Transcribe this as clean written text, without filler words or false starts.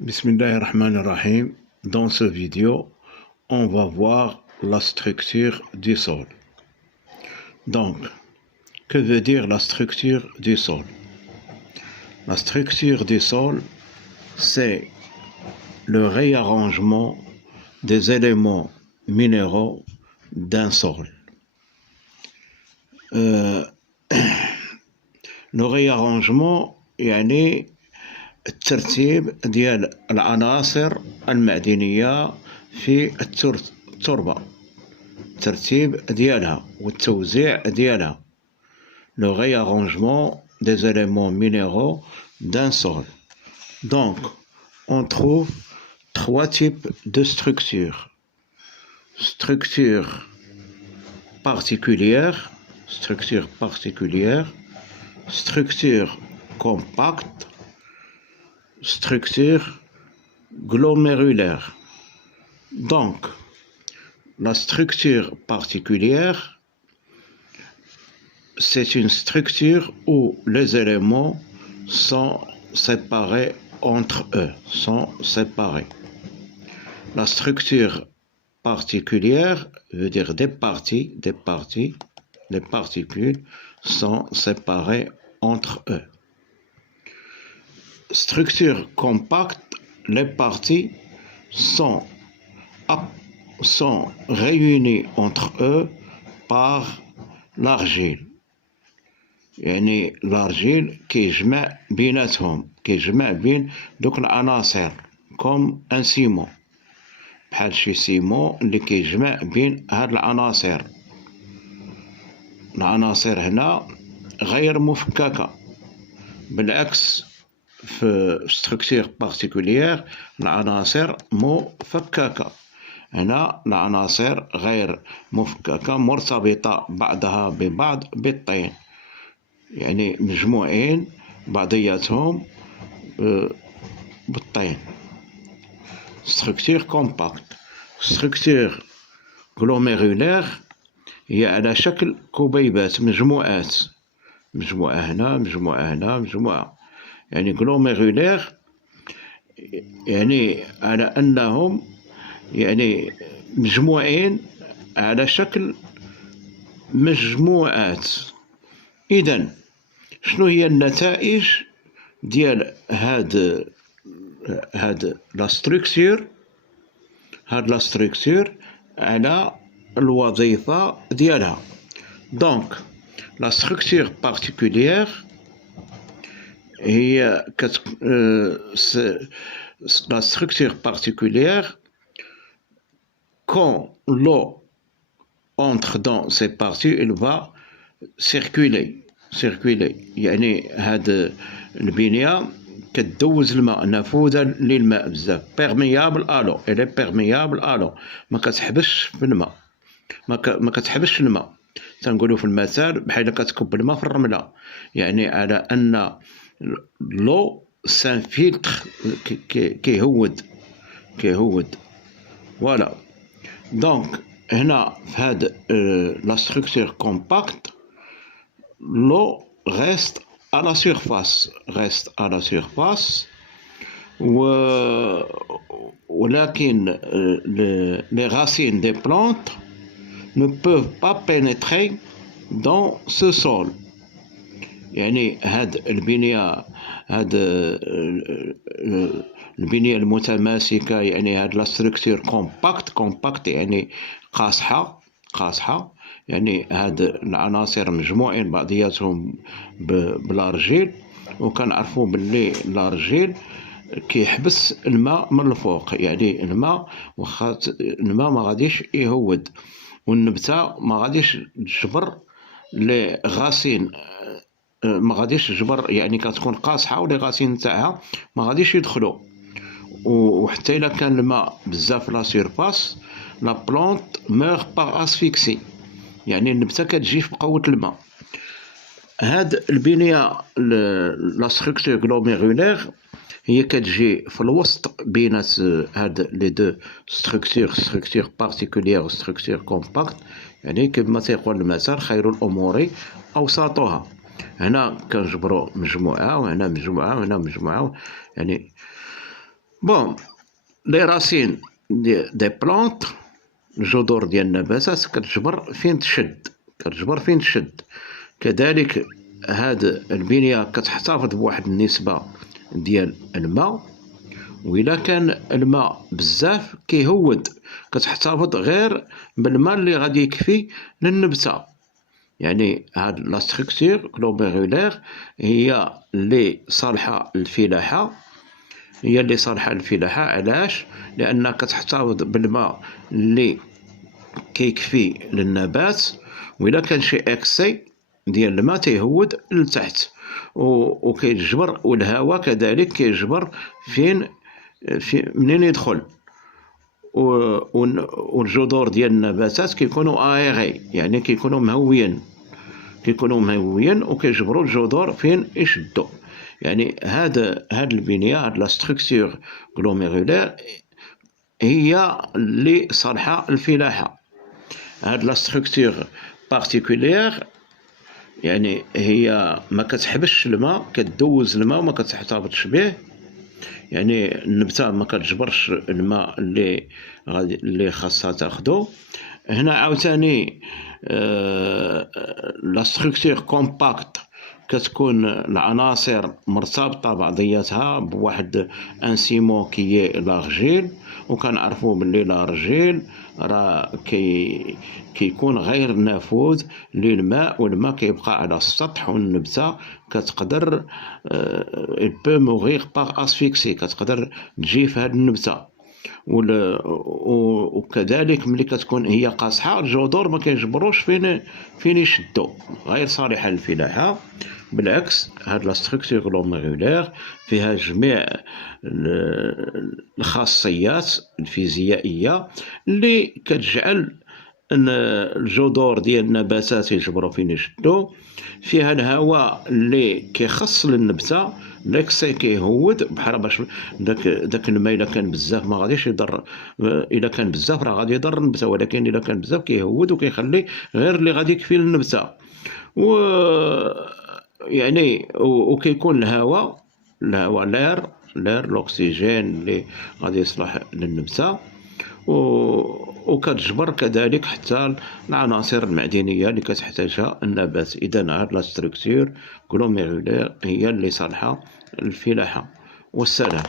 Bismillahirrahmanirrahim. Dans ce vidéo, on va voir la structure du sol. Donc, que veut dire la structure du sol? La structure du sol, c'est le réarrangement des éléments minéraux d'un sol. Le réarrangement يعني الترتيب ديال العناصر المعدنية في التربة، الترتيب ديالها والتوزيع ديالها. Le réarrangement des éléments minéraux d'un sol. Donc, on trouve trois types de structures. Structure particulière, structure compacte, structure glomérulaire. Donc, la structure particulière, c'est une structure où les éléments sont séparés entre eux, La structure particulière veut dire des particules sont séparées entre eux. Structure compacte, les parties sont réunies entre eux par l'argile. يعني l'argile كيجمع بيناتهم، كيجمع بين دوك العناصر comme un ciment، بحال شي سيمون اللي كيجمع بين هاد العناصر هنا غير مفككة. بالعكس في structure particulière العناصر مفككة، هنا العناصر غير مفككة مرتبطة بعضها ببعض بالطين، يعني مجموعين بعضياتهم بالطين. structure compacte. structure glomérulaire هي على شكل كبيبات، مجموعة هنا، مجموعة. يعني glomérulaire يعني على أنهم يعني مجموعين على شكل مجموعات. إذن شنو هي النتائج ديال هاد لا ستركتور على الوظيفة ديالها. دونك لا ستركتور بارتيكولير هي la structure particulière, quand l'eau entre dans ces parties, elle va circuler. يعني هاد البنية كتدوز الماء، نافذة للماء بزاف، perméable à l'eau، elle est perméable à l'eau، ما كتحبسش في الماء، ما كتحبسش الماء. تنقولوا في المثال بحال كتكب الماء في الرملة، يعني على أن لو سانفيلتر كيهود. فوالا. دونك هنا في هاد لا ستركتور كومباكت l'eau reste à la surface ولكن les racines des plantes ne peuvent pas pénétrer dans ce sol. يعني هاد البنية المتماسكة، يعني هاد لا ستركتور كومباكت يعني قاصحة، يعني هاد العناصر مجموعين بعضياتهم بالارجيل، وكنعرفوا باللي الارجيل كيحبس الماء من الفوق، يعني الماء واخا الماء ما غاديش يهود، والنبتة ما غاديش تجبر لي غاسين، ما غاديش تجبر، يعني كتكون قاصحة ولي غاسين تاعها ما غاديش يدخلوا. وحتى إلا كان الماء بزاف لا سيرفاس، لا بلونت ميغ باغ اسفيكسي، يعني النبتة كتجي في قوة الماء. هاد البنية لا ستركتور غلوميرولير هي كتجي في الوسط بينات هاد لي دو ستركتور بارتيكولير و ستركتور كومباكت، يعني كما تيقول المثل خير الأمور أوساطها. هنا كنجبروا مجموعة، وهنا مجموعة، وهنا مجموعة، يعني بون لي راسين دي بلونت، الجذور ديال النباتات كتجبر فين تشد، كذلك هاد البنية كتحتفظ بواحد النسبة ديال الماء، وإلا كان الماء بزاف كيهود، كتحتفظ غير بالماء اللي غادي يكفي للنبتة. يعني هاد لا ستركتور غلوميرولير هي اللي صالحة للفلاحة، علاش؟ لأنها كتحتفظ بالماء اللي كيكفي للنبات، وإلا كان شي اكسي ديال الماء تيهود لتحت وكيجبر، والهواء كذلك كيجبر منين يدخل، والجذور ديال النباتات كيكونوا ايغي، يعني كيكونوا مهويين وكيجبروا الجذور فين يشدوا. يعني هاد البنية، هاد لا ستركتور غلوميرولير هي اللي صالحة للفلاحة. هاد لا ستركتور بارتيكولير يعني هي ما كتحبسش الماء، كتدوز الماء وما كتحتفظش به، يعني النبتة ما كتجبرش الماء اللي خاصها تاخدو. هنا عاوتاني لا ستركتور كومباكت كتكون العناصر مرتبطه بعضياتها بواحد ان سيمون كي لارجيل، وكنعرفوا باللي لارجيل راه كيكون غير نافذ للماء، والماء كيبقى على السطح، والنبته كتقدر il peut mourir par asphyxie، كتقدر تجي في هذه النبته. وكذلك ملي كتكون هي قاصحه، الجذور ما كيجبروش فين يشدوا، غير صالحه للفلاحه. بالعكس هاد لا ستركتور غلوميرولير فيها جميع الخاصيات الفيزيائيه اللي كتجعل ان الجذور ديال النباتات يجبروا فين يشدوا. فيها الهواء اللي كيخص للنبته، لاكسي كيهود بحال باش داك الماء الا كان بزاف ما غاديش يضر، الا كان بزاف راه غادي يضر النبته، ولكن الا كان بزاف كيهود وكيخلي غير اللي غادي يكفي للنبته. يعني وكيكون الهواء لير الاكسجين اللي غادي يصلح للنبته، وكتجبر كذلك حتى العناصر المعدنيه اللي كتحتاجها النبات. اذا هاد لا ستركتور غلوميرولير هي اللي صالحه للفلاحه. والسلام.